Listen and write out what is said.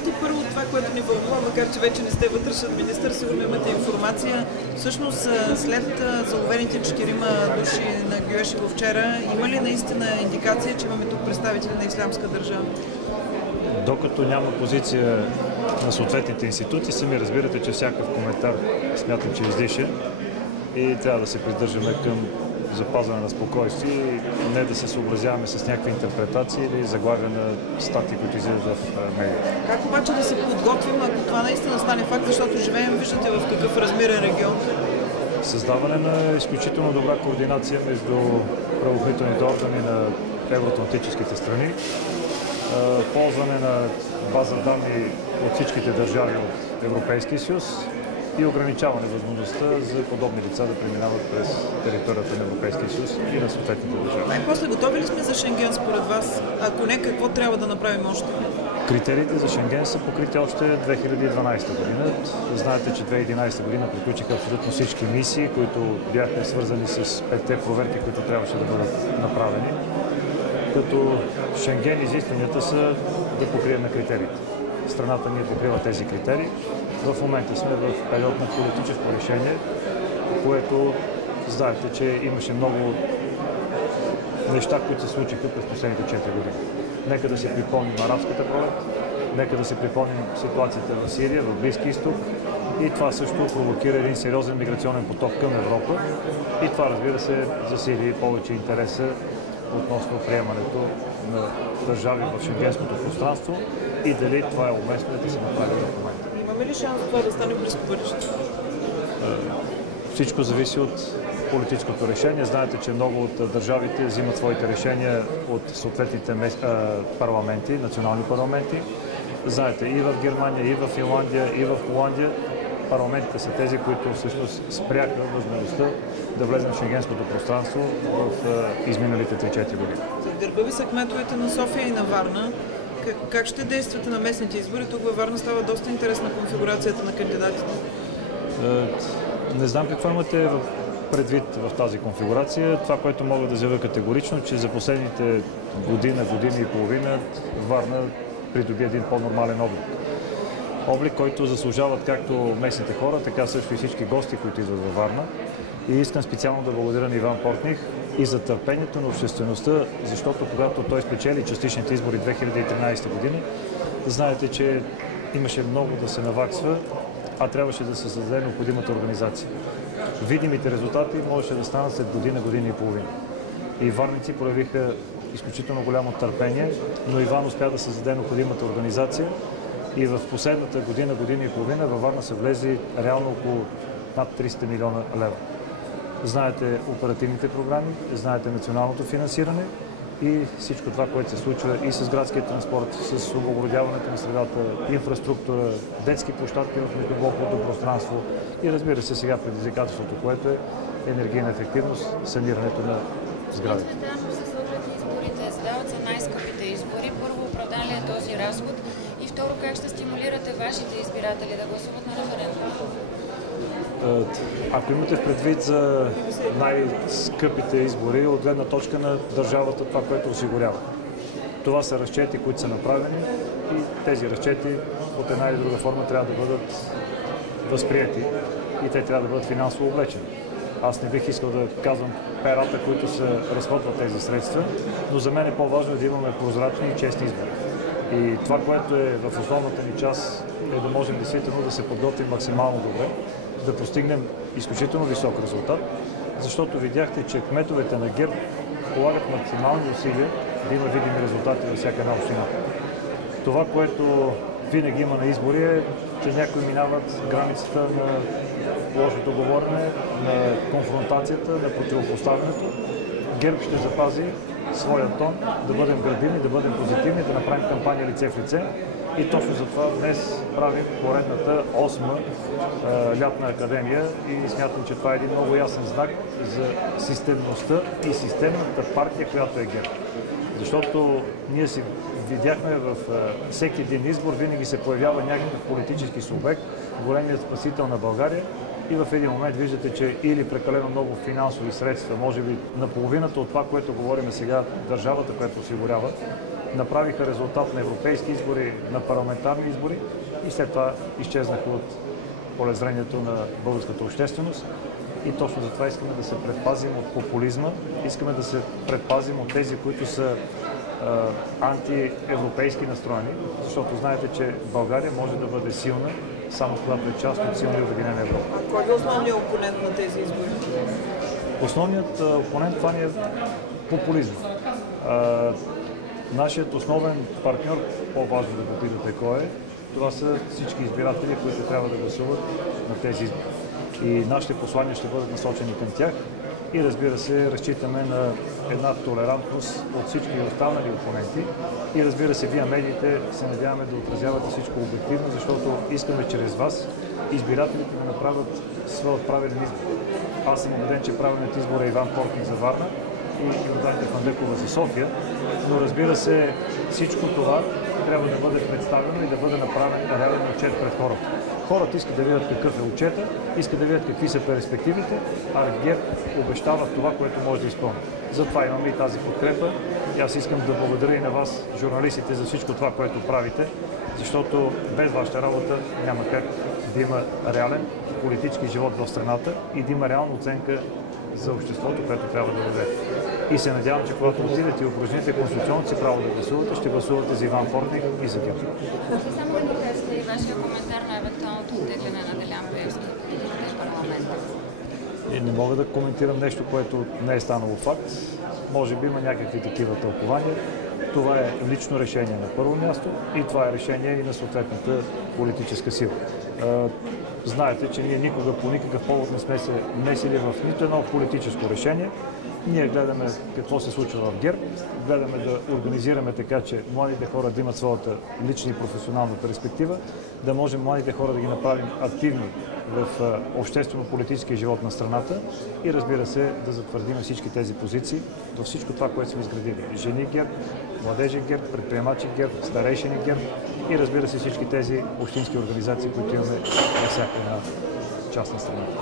кажете първо това, което ни вълнува, макар че вече не сте вътрешен министър, сигурно имате информация. Всъщност, след заловените 4 души на Гюешево вчера, има ли наистина индикация, че имаме тук представители на Ислямска държава? Докато няма позиция на съответните институции, сами разбирате, че всякакъв коментар смятам, че излишен и трябва да се придържаме към запазване на спокойствие и не да се съобразяваме с някакви интерпретации или заглавия на статии, които излизат в медиите. Как обаче да се подготвим, ако това наистина стане факт, защото живеем, виждате в какъв размерен регион? Създаване на изключително добра координация между правоохранителните органи на евроатлантическите страни, ползване на база данни от всичките държави от Европейския съюз и ограничаване възможността за подобни лица да преминават през територията на Европейския съюз и на съответните държави. Най-после готови ли сме за Шенген според вас? Ако не, какво трябва да направим още? Критериите за Шенген са покрити още 2012 година. Знаете, че 2011 година приключиха абсолютно всички мисии, които бяха свързани с 5-те проверки, които трябваше да бъдат направени. Като Шенген изискванията са да покрием на критериите. Страната ни покрива тези критерии. В момента сме в период на политическо решение, което знаете, че имаше много неща, които се случиха през последните 4 години. Нека да се припомним арабската пролет, нека да се припомним ситуацията в Сирия, в Близки изток и това също провокира един сериозен миграционен поток към Европа и това, разбира се, засили повече интереса относно приемането на държави в шенгенското пространство и дали това е уместно да се направи в момента. Имаме ли шанс това да стане близко бъдеще? Всичко зависи от политическото решение. Знаете, че много от държавите взимат своите решения от съответните парламенти, национални парламенти. Знаете, и в Германия, и в Финландия, и в Холандия парламентите са тези, които всъщност спряха възможността да влезем в шенгенското пространство в изминалите 3-4 години. Зад гърба ви са кметовете на София и на Варна. Как ще действате на местните избори? Тук във Варна става доста интересна конфигурацията на кандидатите. Не знам какво имате предвид в тази конфигурация. Това, което мога да заявя категорично, че за последните година и половина Варна придоби един по-нормален облик. Облик, който заслужават както местните хора, така също и всички гости, които идват във Варна. И искам специално да благодаря на Иван Портних и за търпението на обществеността, защото когато той спечели частичните избори 2013 година, знаете, че имаше много да се наваксва, а трябваше да се създаде необходимата организация. Видимите резултати можеше да станат след година и половина. И варници проявиха изключително голямо търпение, но Иван успя да създаде необходимата организация и в последната година и половина във Варна са влезли реално около над 300 милиона лева. Знаете оперативните програми, знаете националното финансиране и всичко това, което се случва и с градския транспорт, с облагородяването на средата, инфраструктура, детски площадки в междублоковото пространство и разбира се сега предизвикателството, което е енергийна ефективност, санирането на сградите. Цветанов се сложат изборите, задават за най-скъпите избори. Първо, оправдан ли е този разход? И второ, как ще стимулирате вашите избиратели да гласуват на референдум? Ако имате предвид за най-скъпите избори, от гледна точка на държавата, това, което осигурява. Това са разчети, които са направени и тези разчети от една или друга форма трябва да бъдат възприяти и те трябва да бъдат финансово облечени. Аз не бих искал да казвам перата, които се разходват тези средства, но за мен е по-важно да имаме прозрачни и честни избори. И това, което е в основната ни част, е да можем действително да се подготвим максимално добре, да постигнем изключително висок резултат, защото видяхте, че кметовете на ГЕРБ полагат максимални усилия да има видими резултати във всяка една община. Това, което винаги има на избори е, че някои минават границата на лошото говорене, на конфронтацията, на противопоставянето. ГЕРБ ще запази своя тон, да бъдем градивни, да бъдем позитивни, да направим кампания лице в лице. И точно затова днес правим поредната 8-ма лятна академия и смятам, че това е един много ясен знак за системността и системната партия, която е ГЕРБ. Защото ние си видяхме в всеки един избор, винаги се появява някакъв политически субект, големият спасител на България и в един момент виждате, че или прекалено много финансови средства, може би наполовината от това, което говорим сега, държавата, която осигурява, направиха резултат на европейски избори, на парламентарни избори и след това изчезнаха от полезрението на българската общественост. И точно затова искаме да се предпазим от популизма, искаме да се предпазим от тези, които са антиевропейски настроени, защото знаете, че България може да бъде силна само когато е част от силна и обединена Европа. А кой е основният опонент на тези избори? Основният опонент това ни е популизм. Нашият основен партньор, по-важно да попитате кой е, това са всички избиратели, които трябва да гласуват на тези избори. И нашите послания ще бъдат насочени към тях и разбира се, разчитаме на една толерантност от всички останали опоненти и разбира се, вие медиите се надяваме да отразявате всичко обективно, защото искаме чрез вас избирателите да направят своят правилен избор. Аз съм убеден, че правилният избор е Иван Портних за Варна и Йорданка Фандъкова за София, но разбира се, всичко това трябва да бъде представено и да бъде направен реален отчет пред хората. Хората искат да видят какъв е отчета, искат да видят какви са перспективите, а ГЕРБ обещава това, което може да изпълни. Затова имаме и тази подкрепа. И аз искам да благодаря и на вас, журналистите, за всичко това, което правите, защото без вашата работа няма как да има реален политически живот в страната и да има реална оценка за обществото, което трябва да даде. И се надявам, че когато отидете и упражните конституционното си право да гласувате, ще гласувате за Иван Портних и за ГЕРБ. Само да ни кажете и вашия коментар на евентуалното оттегляне на Делян Пеевски от парламента. Не мога да коментирам нещо, което не е станало факт. Може би има някакви такива тълкования. Това е лично решение на първо място и това е решение и на съответната политическа сила. Знаете, че ние никога по никакъв повод не сме се месили в нито едно политическо решение. Ние гледаме какво се случва в ГЕРБ, гледаме да организираме така, че младите хора да имат своята лична и професионална перспектива, да можем младите хора да ги направим активни в обществено-политическия живот на страната и разбира се да затвърдим всички тези позиции във всичко това, което сме изградили. Жени ГЕРБ, младежи ГЕРБ, предприемачи ГЕРБ, старейшини ГЕРБ и разбира се всички тези общински организации, които имаме на всяка една част на страната.